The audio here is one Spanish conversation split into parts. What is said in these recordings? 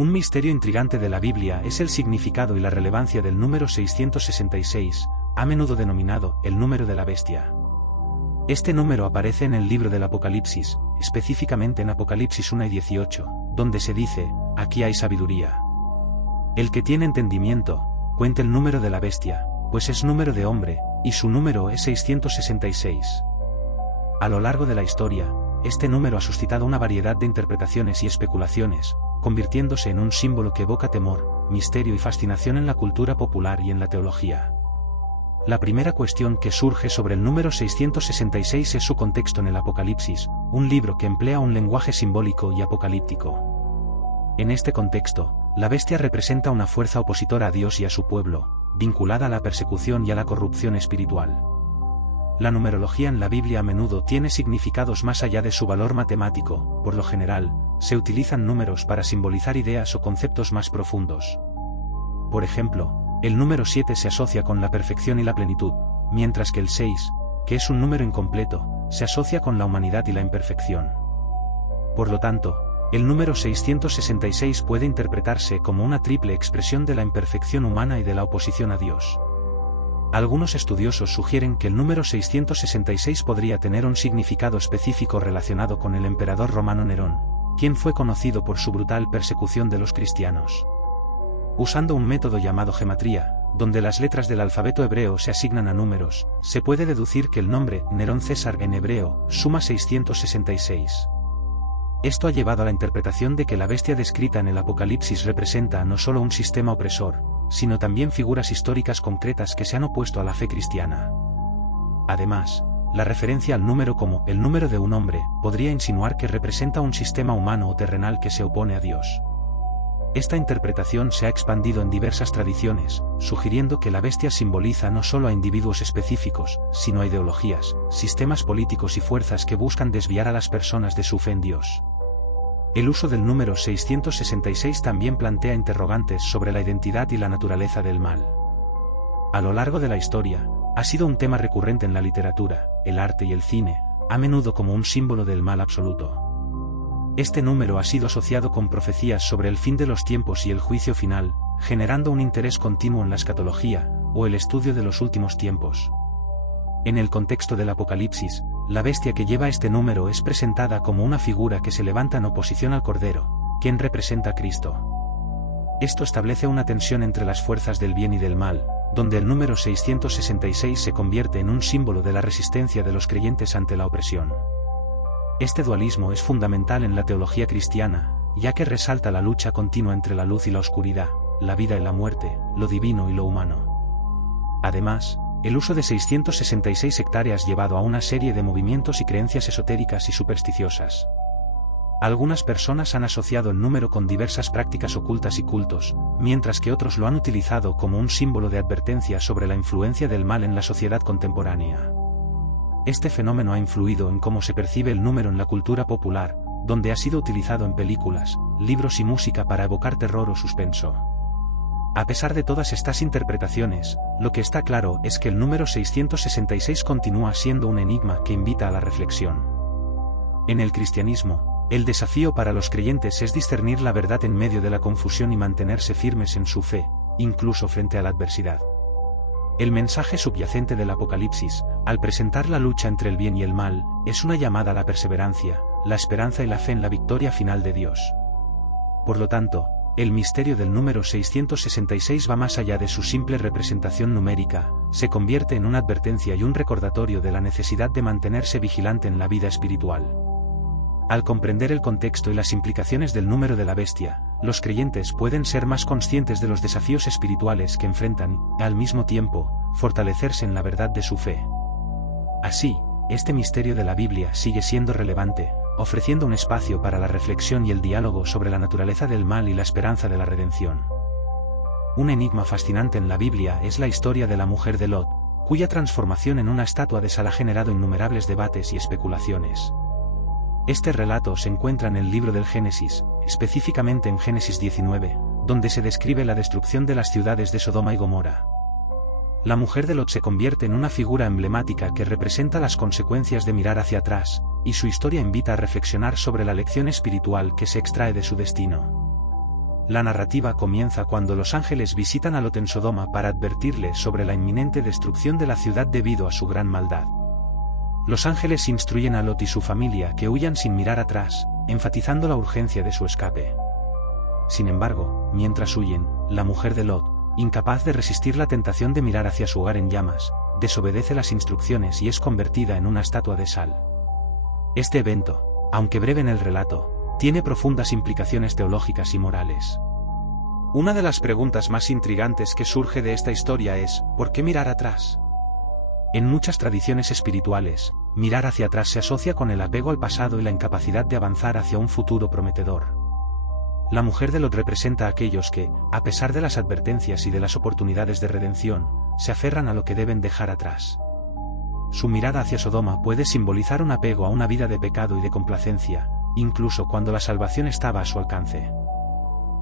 Un misterio intrigante de la Biblia es el significado y la relevancia del número 666, a menudo denominado el número de la bestia. Este número aparece en el libro del Apocalipsis, específicamente en Apocalipsis 1 y 18, donde se dice: aquí hay sabiduría. El que tiene entendimiento, cuente el número de la bestia, pues es número de hombre, y su número es 666. A lo largo de la historia, este número ha suscitado una variedad de interpretaciones y especulaciones, convirtiéndose en un símbolo que evoca temor, misterio y fascinación en la cultura popular y en la teología. La primera cuestión que surge sobre el número 666 es su contexto en el Apocalipsis, un libro que emplea un lenguaje simbólico y apocalíptico. En este contexto, la bestia representa una fuerza opositora a Dios y a su pueblo, vinculada a la persecución y a la corrupción espiritual. La numerología en la Biblia a menudo tiene significados más allá de su valor matemático. Por lo general, se utilizan números para simbolizar ideas o conceptos más profundos. Por ejemplo, el número 7 se asocia con la perfección y la plenitud, mientras que el 6, que es un número incompleto, se asocia con la humanidad y la imperfección. Por lo tanto, el número 666 puede interpretarse como una triple expresión de la imperfección humana y de la oposición a Dios. Algunos estudiosos sugieren que el número 666 podría tener un significado específico relacionado con el emperador romano Nerón, quien fue conocido por su brutal persecución de los cristianos. Usando un método llamado gematría, donde las letras del alfabeto hebreo se asignan a números, se puede deducir que el nombre Nerón César en hebreo suma 666. Esto ha llevado a la interpretación de que la bestia descrita en el Apocalipsis representa no solo un sistema opresor, sino también figuras históricas concretas que se han opuesto a la fe cristiana. Además, la referencia al número como el número de un hombre podría insinuar que representa un sistema humano o terrenal que se opone a Dios. Esta interpretación se ha expandido en diversas tradiciones, sugiriendo que la bestia simboliza no solo a individuos específicos, sino a ideologías, sistemas políticos y fuerzas que buscan desviar a las personas de su fe en Dios. El uso del número 666 también plantea interrogantes sobre la identidad y la naturaleza del mal. A lo largo de la historia, ha sido un tema recurrente en la literatura, el arte y el cine, a menudo como un símbolo del mal absoluto. Este número ha sido asociado con profecías sobre el fin de los tiempos y el juicio final, generando un interés continuo en la escatología, o el estudio de los últimos tiempos. En el contexto del Apocalipsis, la bestia que lleva este número es presentada como una figura que se levanta en oposición al Cordero, quien representa a Cristo. Esto establece una tensión entre las fuerzas del bien y del mal, donde el número 666 se convierte en un símbolo de la resistencia de los creyentes ante la opresión. Este dualismo es fundamental en la teología cristiana, ya que resalta la lucha continua entre la luz y la oscuridad, la vida y la muerte, lo divino y lo humano. Además, el uso de 666 hectáreas ha llevado a una serie de movimientos y creencias esotéricas y supersticiosas. Algunas personas han asociado el número con diversas prácticas ocultas y cultos, mientras que otros lo han utilizado como un símbolo de advertencia sobre la influencia del mal en la sociedad contemporánea. Este fenómeno ha influido en cómo se percibe el número en la cultura popular, donde ha sido utilizado en películas, libros y música para evocar terror o suspenso. A pesar de todas estas interpretaciones, lo que está claro es que el número 666 continúa siendo un enigma que invita a la reflexión. En el cristianismo, el desafío para los creyentes es discernir la verdad en medio de la confusión y mantenerse firmes en su fe, incluso frente a la adversidad. El mensaje subyacente del Apocalipsis, al presentar la lucha entre el bien y el mal, es una llamada a la perseverancia, la esperanza y la fe en la victoria final de Dios. Por lo tanto, el misterio del número 666 va más allá de su simple representación numérica, se convierte en una advertencia y un recordatorio de la necesidad de mantenerse vigilante en la vida espiritual. Al comprender el contexto y las implicaciones del número de la bestia, los creyentes pueden ser más conscientes de los desafíos espirituales que enfrentan y, al mismo tiempo, fortalecerse en la verdad de su fe. Así, este misterio de la Biblia sigue siendo relevante, ofreciendo un espacio para la reflexión y el diálogo sobre la naturaleza del mal y la esperanza de la redención. Un enigma fascinante en la Biblia es la historia de la mujer de Lot, cuya transformación en una estatua de sal ha generado innumerables debates y especulaciones. Este relato se encuentra en el libro del Génesis, específicamente en Génesis 19, donde se describe la destrucción de las ciudades de Sodoma y Gomorra. La mujer de Lot se convierte en una figura emblemática que representa las consecuencias de mirar hacia atrás, y su historia invita a reflexionar sobre la lección espiritual que se extrae de su destino. La narrativa comienza cuando los ángeles visitan a Lot en Sodoma para advertirle sobre la inminente destrucción de la ciudad debido a su gran maldad. Los ángeles instruyen a Lot y su familia que huyan sin mirar atrás, enfatizando la urgencia de su escape. Sin embargo, mientras huyen, la mujer de Lot, incapaz de resistir la tentación de mirar hacia su hogar en llamas, desobedece las instrucciones y es convertida en una estatua de sal. Este evento, aunque breve en el relato, tiene profundas implicaciones teológicas y morales. Una de las preguntas más intrigantes que surge de esta historia es, ¿por qué mirar atrás? En muchas tradiciones espirituales, mirar hacia atrás se asocia con el apego al pasado y la incapacidad de avanzar hacia un futuro prometedor. La mujer de Lot representa a aquellos que, a pesar de las advertencias y de las oportunidades de redención, se aferran a lo que deben dejar atrás. Su mirada hacia Sodoma puede simbolizar un apego a una vida de pecado y de complacencia, incluso cuando la salvación estaba a su alcance.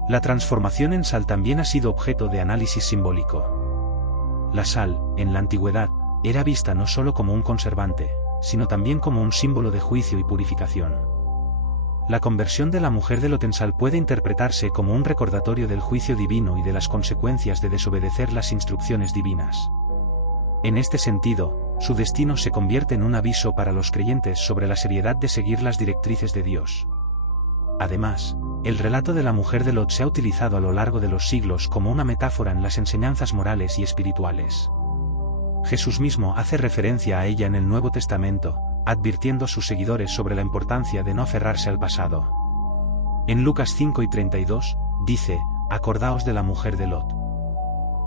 La transformación en sal también ha sido objeto de análisis simbólico. La sal, en la antigüedad, era vista no solo como un conservante, sino también como un símbolo de juicio y purificación. La conversión de la mujer de Lot en sal puede interpretarse como un recordatorio del juicio divino y de las consecuencias de desobedecer las instrucciones divinas. En este sentido, su destino se convierte en un aviso para los creyentes sobre la seriedad de seguir las directrices de Dios. Además, el relato de la mujer de Lot se ha utilizado a lo largo de los siglos como una metáfora en las enseñanzas morales y espirituales. Jesús mismo hace referencia a ella en el Nuevo Testamento, advirtiendo a sus seguidores sobre la importancia de no aferrarse al pasado. En Lucas 5:32, dice, «Acordaos de la mujer de Lot».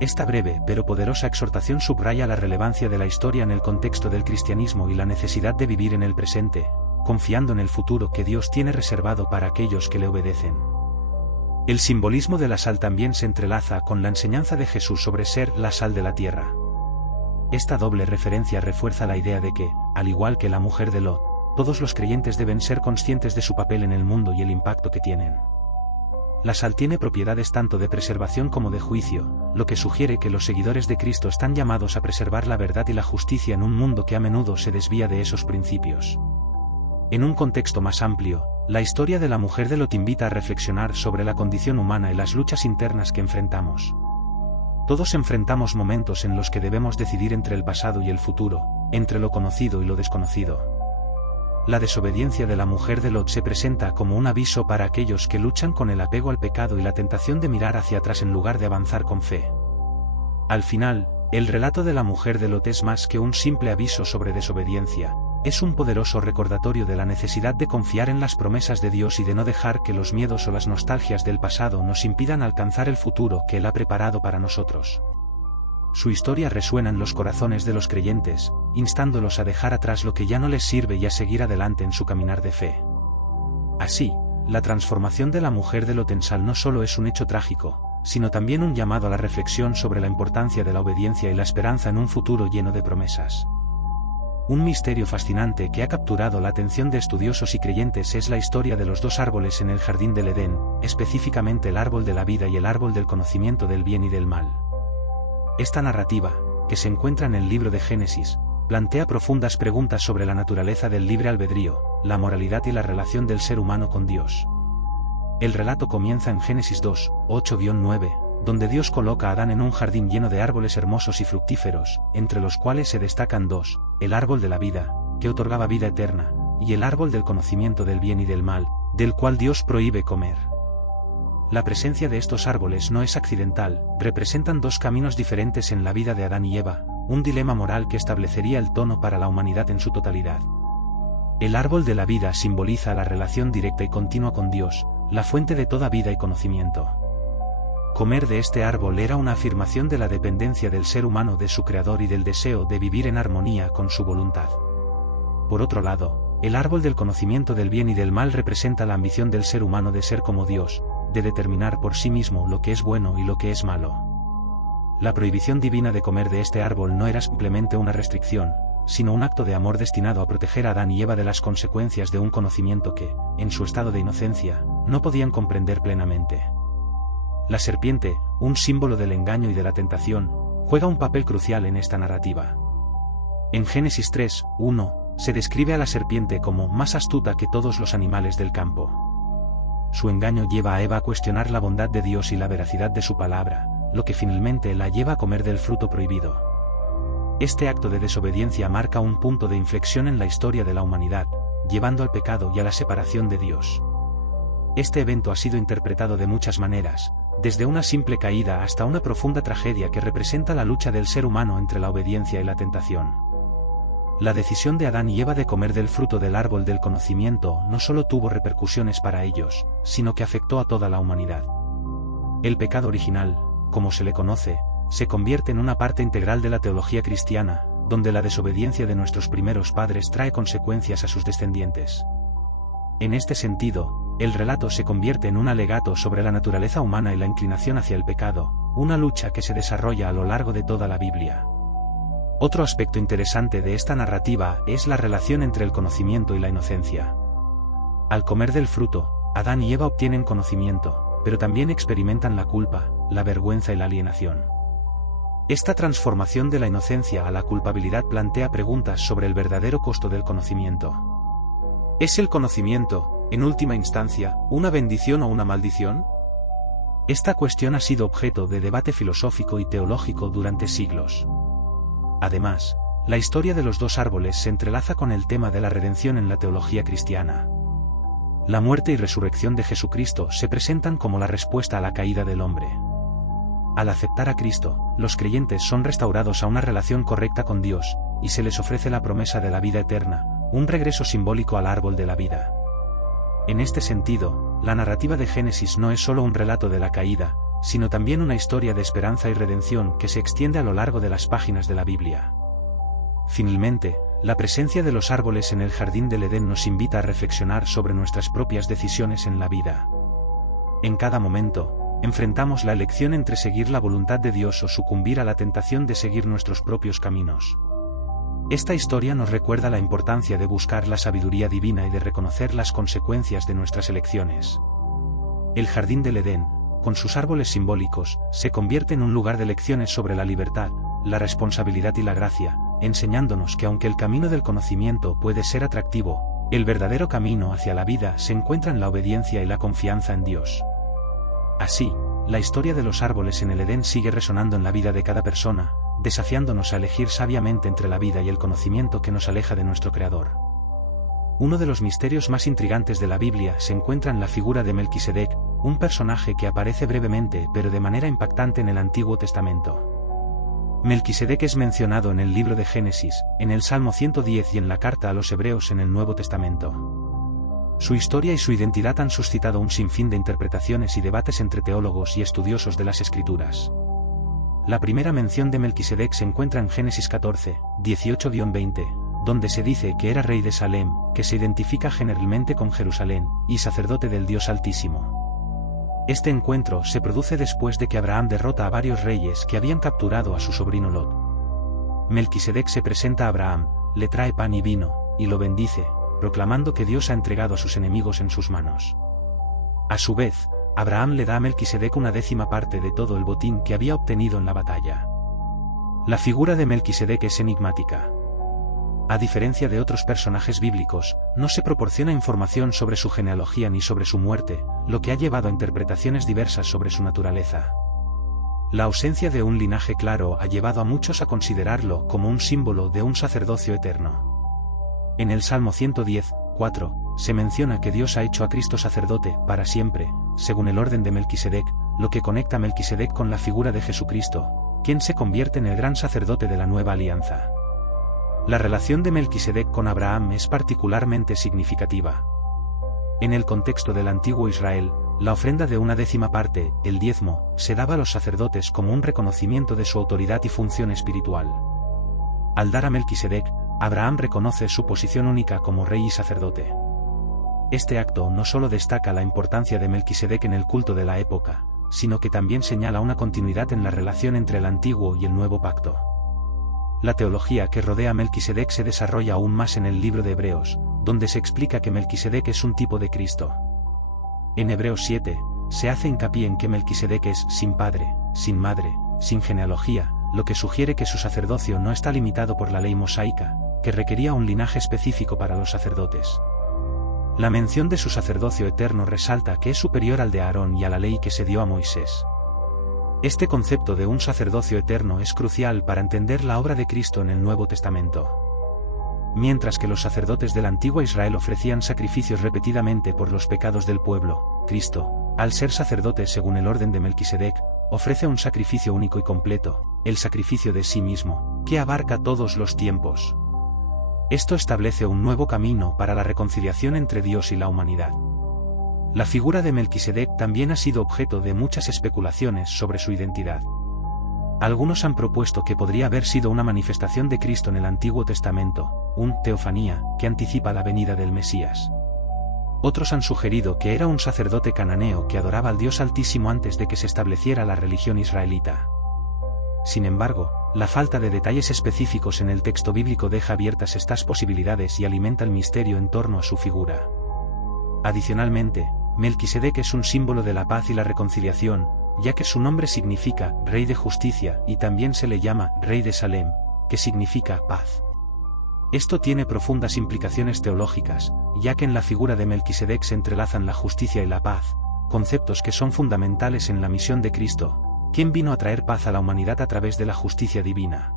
Esta breve pero poderosa exhortación subraya la relevancia de la historia en el contexto del cristianismo y la necesidad de vivir en el presente, confiando en el futuro que Dios tiene reservado para aquellos que le obedecen. El simbolismo de la sal también se entrelaza con la enseñanza de Jesús sobre ser la sal de la tierra. Esta doble referencia refuerza la idea de que, al igual que la mujer de Lot, todos los creyentes deben ser conscientes de su papel en el mundo y el impacto que tienen. La sal tiene propiedades tanto de preservación como de juicio, lo que sugiere que los seguidores de Cristo están llamados a preservar la verdad y la justicia en un mundo que a menudo se desvía de esos principios. En un contexto más amplio, la historia de la mujer de Lot invita a reflexionar sobre la condición humana y las luchas internas que enfrentamos. Todos enfrentamos momentos en los que debemos decidir entre el pasado y el futuro, entre lo conocido y lo desconocido. La desobediencia de la mujer de Lot se presenta como un aviso para aquellos que luchan con el apego al pecado y la tentación de mirar hacia atrás en lugar de avanzar con fe. Al final, el relato de la mujer de Lot es más que un simple aviso sobre desobediencia, es un poderoso recordatorio de la necesidad de confiar en las promesas de Dios y de no dejar que los miedos o las nostalgias del pasado nos impidan alcanzar el futuro que Él ha preparado para nosotros. Su historia resuena en los corazones de los creyentes, instándolos a dejar atrás lo que ya no les sirve y a seguir adelante en su caminar de fe. Así, la transformación de la mujer de Lot en sal no solo es un hecho trágico, sino también un llamado a la reflexión sobre la importancia de la obediencia y la esperanza en un futuro lleno de promesas. Un misterio fascinante que ha capturado la atención de estudiosos y creyentes es la historia de los dos árboles en el jardín del Edén, específicamente el árbol de la vida y el árbol del conocimiento del bien y del mal. Esta narrativa, que se encuentra en el libro de Génesis, plantea profundas preguntas sobre la naturaleza del libre albedrío, la moralidad y la relación del ser humano con Dios. El relato comienza en Génesis 2, 8-9, donde Dios coloca a Adán en un jardín lleno de árboles hermosos y fructíferos, entre los cuales se destacan dos, el árbol de la vida, que otorgaba vida eterna, y el árbol del conocimiento del bien y del mal, del cual Dios prohíbe comer. La presencia de estos árboles no es accidental, representan dos caminos diferentes en la vida de Adán y Eva, un dilema moral que establecería el tono para la humanidad en su totalidad. El árbol de la vida simboliza la relación directa y continua con Dios, la fuente de toda vida y conocimiento. Comer de este árbol era una afirmación de la dependencia del ser humano de su creador y del deseo de vivir en armonía con su voluntad. Por otro lado, el árbol del conocimiento del bien y del mal representa la ambición del ser humano de ser como Dios, de determinar por sí mismo lo que es bueno y lo que es malo. La prohibición divina de comer de este árbol no era simplemente una restricción, sino un acto de amor destinado a proteger a Adán y Eva de las consecuencias de un conocimiento que, en su estado de inocencia, no podían comprender plenamente. La serpiente, un símbolo del engaño y de la tentación, juega un papel crucial en esta narrativa. En Génesis 3, 1, se describe a la serpiente como más astuta que todos los animales del campo. su engaño lleva a Eva a cuestionar la bondad de Dios y la veracidad de su palabra, lo que finalmente la lleva a comer del fruto prohibido. Este acto de desobediencia marca un punto de inflexión en la historia de la humanidad, llevando al pecado y a la separación de Dios. Este evento ha sido interpretado de muchas maneras, desde una simple caída hasta una profunda tragedia que representa la lucha del ser humano entre la obediencia y la tentación. La decisión de Adán y Eva de comer del fruto del árbol del conocimiento no solo tuvo repercusiones para ellos, sino que afectó a toda la humanidad. El pecado original, como se le conoce, se convierte en una parte integral de la teología cristiana, donde la desobediencia de nuestros primeros padres trae consecuencias a sus descendientes. En este sentido, el relato se convierte en un alegato sobre la naturaleza humana y la inclinación hacia el pecado, una lucha que se desarrolla a lo largo de toda la Biblia. Otro aspecto interesante de esta narrativa es la relación entre el conocimiento y la inocencia. Al comer del fruto, Adán y Eva obtienen conocimiento, pero también experimentan la culpa, la vergüenza y la alienación. Esta transformación de la inocencia a la culpabilidad plantea preguntas sobre el verdadero costo del conocimiento. ¿Es el conocimiento, en última instancia, una bendición o una maldición? Esta cuestión ha sido objeto de debate filosófico y teológico durante siglos. Además, la historia de los dos árboles se entrelaza con el tema de la redención en la teología cristiana. La muerte y resurrección de Jesucristo se presentan como la respuesta a la caída del hombre. Al aceptar a Cristo, los creyentes son restaurados a una relación correcta con Dios, y se les ofrece la promesa de la vida eterna, un regreso simbólico al árbol de la vida. En este sentido, la narrativa de Génesis no es solo un relato de la caída, sino también una historia de esperanza y redención que se extiende a lo largo de las páginas de la Biblia. Finalmente, la presencia de los árboles en el jardín del Edén nos invita a reflexionar sobre nuestras propias decisiones en la vida. En cada momento, enfrentamos la elección entre seguir la voluntad de Dios o sucumbir a la tentación de seguir nuestros propios caminos. Esta historia nos recuerda la importancia de buscar la sabiduría divina y de reconocer las consecuencias de nuestras elecciones. El jardín del Edén, con sus árboles simbólicos, se convierte en un lugar de lecciones sobre la libertad, la responsabilidad y la gracia, enseñándonos que aunque el camino del conocimiento puede ser atractivo, el verdadero camino hacia la vida se encuentra en la obediencia y la confianza en Dios. Así, la historia de los árboles en el Edén sigue resonando en la vida de cada persona, desafiándonos a elegir sabiamente entre la vida y el conocimiento que nos aleja de nuestro Creador. Uno de los misterios más intrigantes de la Biblia se encuentra en la figura de Melquisedec, un personaje que aparece brevemente pero de manera impactante en el Antiguo Testamento. Melquisedec es mencionado en el libro de Génesis, en el Salmo 110 y en la carta a los Hebreos en el Nuevo Testamento. Su historia y su identidad han suscitado un sinfín de interpretaciones y debates entre teólogos y estudiosos de las Escrituras. La primera mención de Melquisedec se encuentra en Génesis 14, 18-20, donde se dice que era rey de Salem, que se identifica generalmente con Jerusalén, y sacerdote del Dios Altísimo. Este encuentro se produce después de que Abraham derrota a varios reyes que habían capturado a su sobrino Lot. Melquisedec se presenta a Abraham, le trae pan y vino, y lo bendice, proclamando que Dios ha entregado a sus enemigos en sus manos. A su vez, Abraham le da a Melquisedec una 10ª parte de todo el botín que había obtenido en la batalla. La figura de Melquisedec es enigmática. A diferencia de otros personajes bíblicos, no se proporciona información sobre su genealogía ni sobre su muerte, lo que ha llevado a interpretaciones diversas sobre su naturaleza. La ausencia de un linaje claro ha llevado a muchos a considerarlo como un símbolo de un sacerdocio eterno. En el Salmo 110, 4, se menciona que Dios ha hecho a Cristo sacerdote para siempre, según el orden de Melquisedec, lo que conecta a Melquisedec con la figura de Jesucristo, quien se convierte en el gran sacerdote de la nueva alianza. La relación de Melquisedec con Abraham es particularmente significativa. En el contexto del antiguo Israel, la ofrenda de una 10ª parte, el diezmo, se daba a los sacerdotes como un reconocimiento de su autoridad y función espiritual. Al dar a Melquisedec, Abraham reconoce su posición única como rey y sacerdote. Este acto no solo destaca la importancia de Melquisedec en el culto de la época, sino que también señala una continuidad en la relación entre el antiguo y el nuevo pacto. La teología que rodea a Melquisedec se desarrolla aún más en el libro de Hebreos, donde se explica que Melquisedec es un tipo de Cristo. En Hebreos 7, se hace hincapié en que Melquisedec es sin padre, sin madre, sin genealogía, lo que sugiere que su sacerdocio no está limitado por la ley mosaica, que requería un linaje específico para los sacerdotes. La mención de su sacerdocio eterno resalta que es superior al de Aarón y a la ley que se dio a Moisés. Este concepto de un sacerdocio eterno es crucial para entender la obra de Cristo en el Nuevo Testamento. Mientras que los sacerdotes del antiguo Israel ofrecían sacrificios repetidamente por los pecados del pueblo, Cristo, al ser sacerdote según el orden de Melquisedec, ofrece un sacrificio único y completo, el sacrificio de sí mismo, que abarca todos los tiempos. Esto establece un nuevo camino para la reconciliación entre Dios y la humanidad. La figura de Melquisedec también ha sido objeto de muchas especulaciones sobre su identidad. Algunos han propuesto que podría haber sido una manifestación de Cristo en el Antiguo Testamento, una teofanía, que anticipa la venida del Mesías. Otros han sugerido que era un sacerdote cananeo que adoraba al Dios Altísimo antes de que se estableciera la religión israelita. Sin embargo, la falta de detalles específicos en el texto bíblico deja abiertas estas posibilidades y alimenta el misterio en torno a su figura. Adicionalmente, Melquisedec es un símbolo de la paz y la reconciliación, ya que su nombre significa Rey de Justicia y también se le llama Rey de Salem, que significa paz. Esto tiene profundas implicaciones teológicas, ya que en la figura de Melquisedec se entrelazan la justicia y la paz, conceptos que son fundamentales en la misión de Cristo, quien vino a traer paz a la humanidad a través de la justicia divina.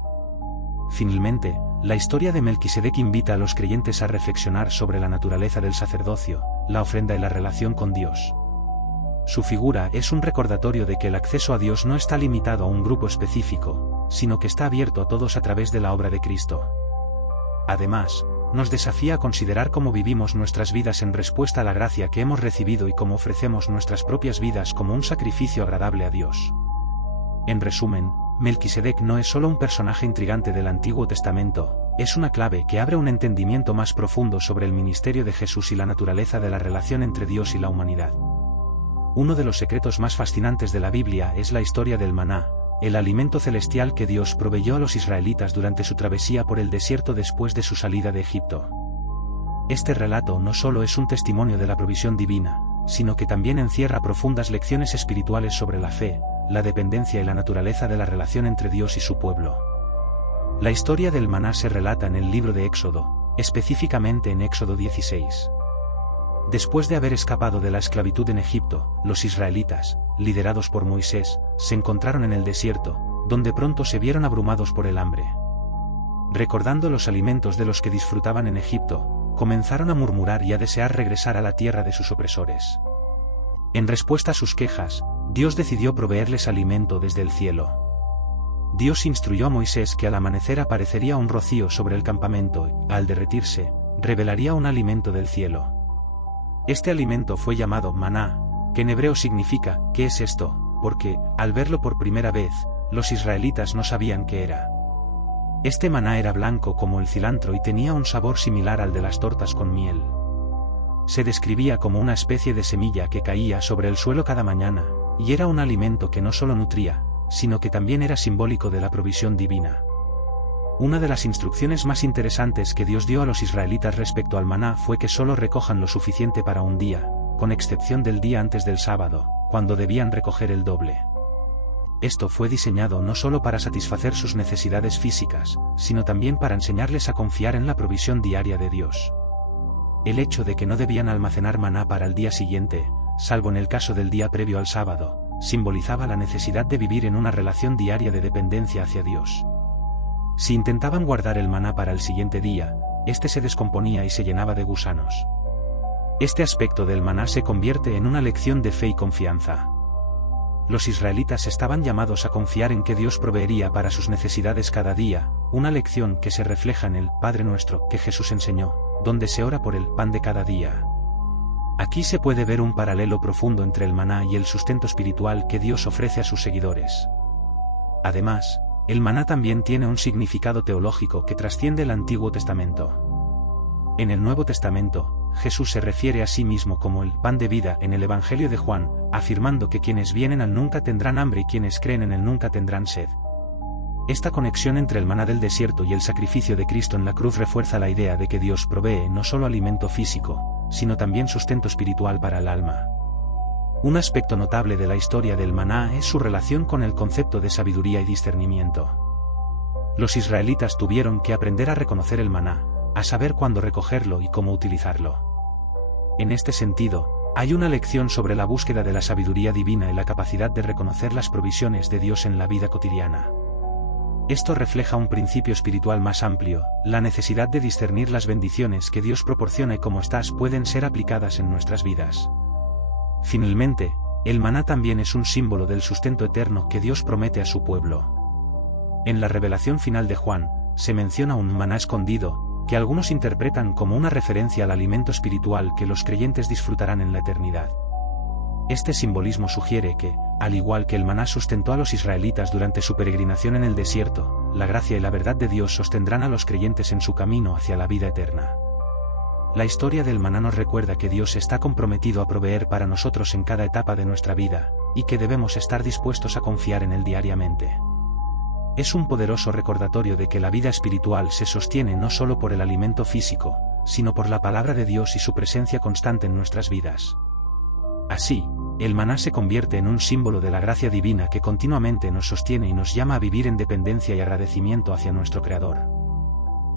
Finalmente, la historia de Melquisedec invita a los creyentes a reflexionar sobre la naturaleza del sacerdocio, la ofrenda y la relación con Dios. Su figura es un recordatorio de que el acceso a Dios no está limitado a un grupo específico, sino que está abierto a todos a través de la obra de Cristo. Además, nos desafía a considerar cómo vivimos nuestras vidas en respuesta a la gracia que hemos recibido y cómo ofrecemos nuestras propias vidas como un sacrificio agradable a Dios. En resumen, Melquisedec no es solo un personaje intrigante del Antiguo Testamento, es una clave que abre un entendimiento más profundo sobre el ministerio de Jesús y la naturaleza de la relación entre Dios y la humanidad. Uno de los secretos más fascinantes de la Biblia es la historia del maná, el alimento celestial que Dios proveyó a los israelitas durante su travesía por el desierto después de su salida de Egipto. Este relato no solo es un testimonio de la provisión divina, sino que también encierra profundas lecciones espirituales sobre la fe, la dependencia y la naturaleza de la relación entre Dios y su pueblo. La historia del maná se relata en el libro de Éxodo, específicamente en Éxodo 16. Después de haber escapado de la esclavitud en Egipto, los israelitas, liderados por Moisés, se encontraron en el desierto, donde pronto se vieron abrumados por el hambre. Recordando los alimentos de los que disfrutaban en Egipto, comenzaron a murmurar y a desear regresar a la tierra de sus opresores. En respuesta a sus quejas, Dios decidió proveerles alimento desde el cielo. Dios instruyó a Moisés que al amanecer aparecería un rocío sobre el campamento y, al derretirse, revelaría un alimento del cielo. Este alimento fue llamado maná, que en hebreo significa ¿qué es esto?, porque, al verlo por primera vez, los israelitas no sabían qué era. Este maná era blanco como el cilantro y tenía un sabor similar al de las tortas con miel. Se describía como una especie de semilla que caía sobre el suelo cada mañana, y era un alimento que no solo nutría, sino que también era simbólico de la provisión divina. Una de las instrucciones más interesantes que Dios dio a los israelitas respecto al maná fue que solo recojan lo suficiente para un día, con excepción del día antes del sábado, cuando debían recoger el doble. Esto fue diseñado no solo para satisfacer sus necesidades físicas, sino también para enseñarles a confiar en la provisión diaria de Dios. El hecho de que no debían almacenar maná para el día siguiente, salvo en el caso del día previo al sábado, simbolizaba la necesidad de vivir en una relación diaria de dependencia hacia Dios. Si intentaban guardar el maná para el siguiente día, este se descomponía y se llenaba de gusanos. Este aspecto del maná se convierte en una lección de fe y confianza. Los israelitas estaban llamados a confiar en que Dios proveería para sus necesidades cada día, una lección que se refleja en el Padre Nuestro que Jesús enseñó, donde se ora por el pan de cada día. Aquí se puede ver un paralelo profundo entre el maná y el sustento espiritual que Dios ofrece a sus seguidores. Además, el maná también tiene un significado teológico que trasciende el Antiguo Testamento. En el Nuevo Testamento, Jesús se refiere a sí mismo como el pan de vida en el Evangelio de Juan, afirmando que quienes vienen al nunca tendrán hambre y quienes creen en él nunca tendrán sed. Esta conexión entre el maná del desierto y el sacrificio de Cristo en la cruz refuerza la idea de que Dios provee no solo alimento físico, sino también sustento espiritual para el alma. Un aspecto notable de la historia del maná es su relación con el concepto de sabiduría y discernimiento. Los israelitas tuvieron que aprender a reconocer el maná, a saber cuándo recogerlo y cómo utilizarlo. En este sentido, hay una lección sobre la búsqueda de la sabiduría divina y la capacidad de reconocer las provisiones de Dios en la vida cotidiana. Esto refleja un principio espiritual más amplio, la necesidad de discernir las bendiciones que Dios proporciona y cómo éstas pueden ser aplicadas en nuestras vidas. Finalmente, el maná también es un símbolo del sustento eterno que Dios promete a su pueblo. En la revelación final de Juan, se menciona un maná escondido, que algunos interpretan como una referencia al alimento espiritual que los creyentes disfrutarán en la eternidad. Este simbolismo sugiere que, al igual que el maná sustentó a los israelitas durante su peregrinación en el desierto, la gracia y la verdad de Dios sostendrán a los creyentes en su camino hacia la vida eterna. La historia del maná nos recuerda que Dios está comprometido a proveer para nosotros en cada etapa de nuestra vida, y que debemos estar dispuestos a confiar en Él diariamente. Es un poderoso recordatorio de que la vida espiritual se sostiene no solo por el alimento físico, sino por la palabra de Dios y su presencia constante en nuestras vidas. Así, el maná se convierte en un símbolo de la gracia divina que continuamente nos sostiene y nos llama a vivir en dependencia y agradecimiento hacia nuestro Creador.